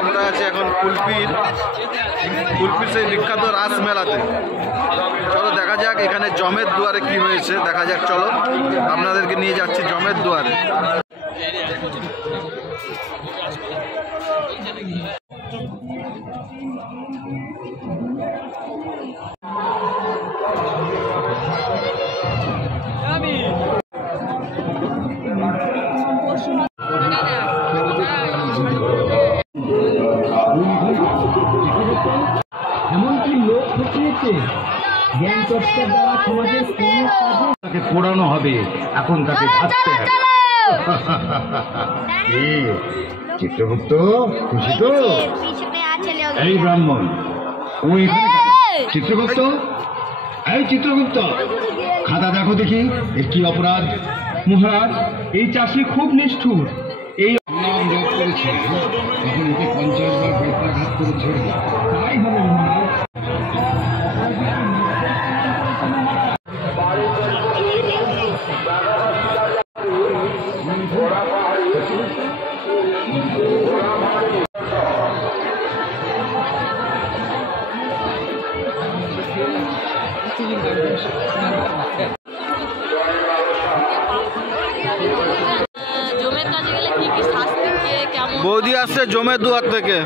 আমরা আছি এখন কুলপির সেই বিখ্যাত রাস মেলাতে। চলো দেখা যাক এখানে জমের দুয়ারে কি হয়েছে, দেখা যাক। চলো আপনাদেরকে নিয়ে যাচ্ছি জমের দুয়ারে। এমনকি লোক ফুটিয়েছে জ্ঞান চর্চার দ্বারা সমাজের তাকে পোড়ানো হবে, এখন তাকে ভাবতে হবে। চিত্রগুপ্ত খুশি তো? এই ব্রাহ্মণ ওই চিত্রগুপ্ত, এই চিত্রগুপ্ত খাতা দেখো দেখি এর কি অপরাধ। মহারাজ, এই চাষি খুব নিষ্ঠুর, এই নাম যোগ করেছে, এখন একে 50 বার বেত্রাঘাত করেছে। তাই হবে মহারাজ। বৌদি আসছে জমের দুয়ার থেকে।